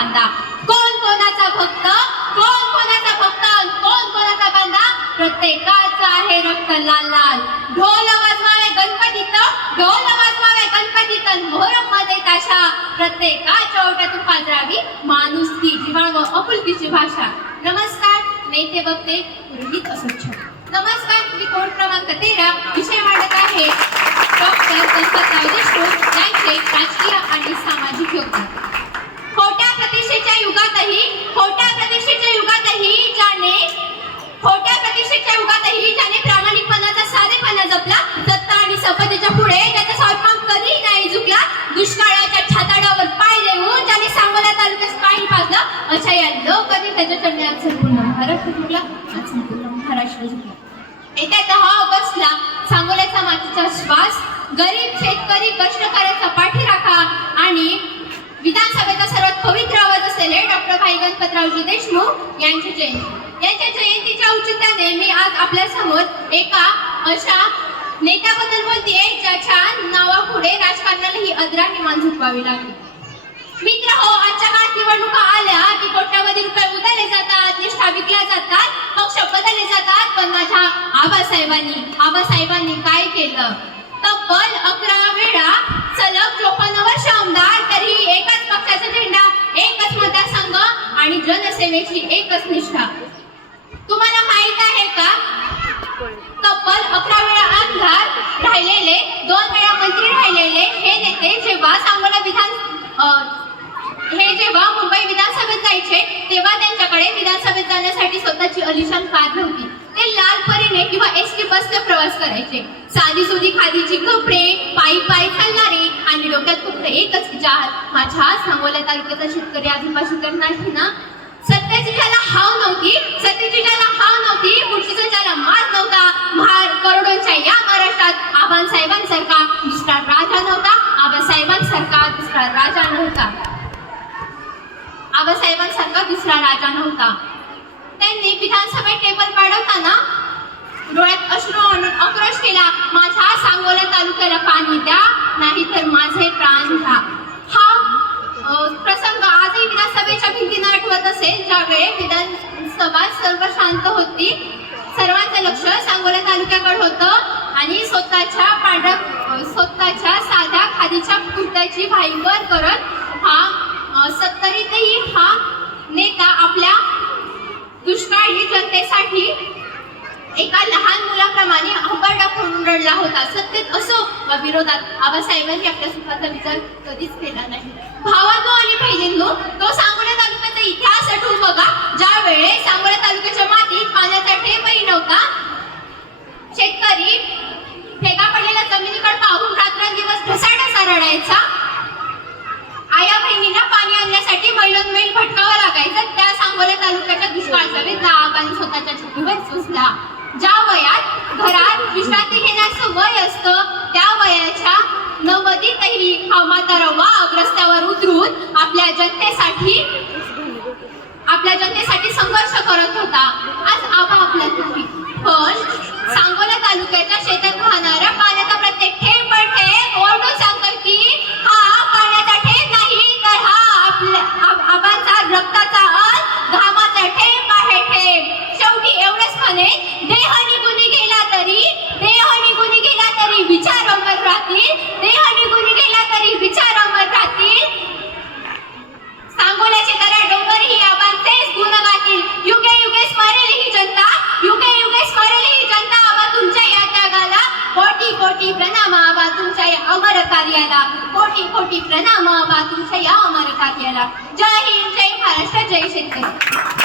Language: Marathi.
बांधा. कोण कोणाचा भक्त, कोण कोणाचा भक्त, कोण कोणाचा बांधा, प्रत्येकाचं आहे रक्त लाल लाल. ढोल वाजवावे गणपतीत, ढोल वाजवावे गणपतीत, मोहरम मध्ये ताशा, प्रत्येकाच्या ओठातून पाजरावी माणुसकी, जिव्हाळा व आपुलकीची भाषा. नमस्कार, नेते वक्ते पुरोहित अस्वच्छ. नमस्कार, मी कोड क्रमांक 13 विषय मांडत आहे डॉक्टर गणपतराव देशमुख यांचे राजकीय आणि सामाजिक योगदान. खोट्या प्रतिष्ठेच्या युगातही, खोट्या प्रतिष्ठेच्या युगातही ज्याने प्रामाणिकपणाचा साधेपणा जपला, सत्ता आणि संपत्तीच्या पुढे त्याचा स्वाभिमान कधी नाही झुकला, दुष्काळाच्या छाताडावर पाय देऊन ज्याने सांगोला तालुक्यात पाणी पाजलं, अशा या लोकनेत्याच्या चरणी आज संपूर्ण महाराष्ट्र झुकला, आज संपूर्ण महाराष्ट्र झुकला. येत्या 10 ऑगस्टला सांगोल्याचा मातीचा श्वास, गरीब शेतकरी कष्टकऱ्यांचा पाठीराखा आणि विधानसभेचा सर्वात पवित्र आवाज असलेले डॉक्टर भाई गणपतरावजी देशमुख यांची जयंती. यांच्या जयंतीच्या औचित्याने मी आज आपल्या समोर एका अशा नेत्याबद्दल बोलतेय ज्याच्या नावापुढे राजकारणाला ही अदराची मान झुकवावी लागली. मित्र हो, आजच्या काळात निवडणुका आल्या की कोट्यावधी रुपये उधळले जातात, निष्ठा विकल्या जातात, पक्ष बदलले जातात. पण माझ्या आबासाहेबांनी काय केलं? तब्बल 11 वेळा सलग 54 वर्ष आमदार, तरी एकाच पक्षाचा झेंडा, एकच मतदारसंघ आणि जनसेवेची एकच निष्ठा. तुम्हाला माहित आहे का, तब्बल 11 वेळा आमदार राहिलेले, 2 वेळा मंत्री राहिलेले हे नेते जेव्हा मुंबई विधानसभेत जायचे तेव्हा त्यांच्याकडे विधानसभेत जाण्यासाठी स्वतःची अलिशान कार नव्हती. ते लाल परीने किंवा एसटी बसने प्रवास करायचे. साधी सुधी खादीची कपडे, पायी चालणारे आणि डोक्यात फक्त एकच विचार, माझ्या सांगोला तालुक्याचा शेतकरी आदिवासी तर नाही ना. सत्तेची ज्याला हाव नव्हती, पुढचीचा ज्याला माज नव्हता, करोडोंच्या या महाराष्ट्रात आबासाहेबांसारखा दुसरा राजा नव्हता, त्यांनी विधानसभेत टेबल पाडवताना डोळ्यात अश्रू आणून आक्रोश केला, माझ्या सांगोला तालुक्याला पाणी द्या, नाही तर माझे प्राण घ्या. हा प्रसंग आजही विधानसभेच्या भिंतींना आठवत असेल, ज्यावेळी विधानसभा सर्व शांत होती, सर्वांचं लक्ष सांगोला तालुक्याकडे होतं आणि स्वतःच्या साध्या खादीच्या कुर्त्याची भाईवर करत हा 70तही हा नेता आपल्या दुष्काळी जनतेसाठी एका लहान मुलाप्रमाणे हंबरडा फोडून रडला होता. सत्तेत असो वा विरोधात आबासाहेबांनी आपल्या सुखाचा विचार कधीच केला नाही. भावांनो आणि बहिणींनो, तो सांगोला तालुक्याचा इतिहास आठवून बघा, ज्या वेळेस सांगोला तालुक्याच्या मातीत पाण्याचा थेंबही नव्हता, शेतकरी फेगा पडलेल्या जमिनीकडे पाहून रात्रंदिवस ढसाढसा रडायचा, आया बहिणींना पाणी आणण्यासाठी मैलोनमैल भटकावं लागायचं. त्या सांगोला तालुक्याच्या दुष्काळाचा वेग आणि स्वतःच्या छातीवर चुसला. ज्या वयात घरात विश्रांती घेण्याचं वय असतं, त्या वयाच्या 90तही हा म्हातारा वाघ रस्त्यावर उतरून आपल्या जनतेसाठी संघर्ष करत होता. आज आबा आपल्यात नाही, पण सांगोला तालुक्याच्या शेतात वाहणाऱ्या पाण्याचा प्रत्येक थेंब ओरडून सांगतोय की हा पाण्याचा थेंब नाही, तर हा आपल्या आबांचा रक्ताचा अल, घामाचा थेंब आहे थेंब. शेवटी एवढंच म्हणे, देह निघून गेला तरी विचार अमर राहतील, देह निघून गेला तरी विचार अमर राहतील. सांगोल्याचे दऱ्या डोंगरही आबांचेच गुण गातील. युगे युगे स्मरेल ही जनता, आबा तुमच्या या त्यागाला कोटी कोटी प्रणाम. आबा तुमच्या या अमर कार्याला कोटी कोटी प्रणाम. आबा तुमच्या या अमर कार्याला. जय हिंद, जय महाराष्ट्र, जय शेतकरी.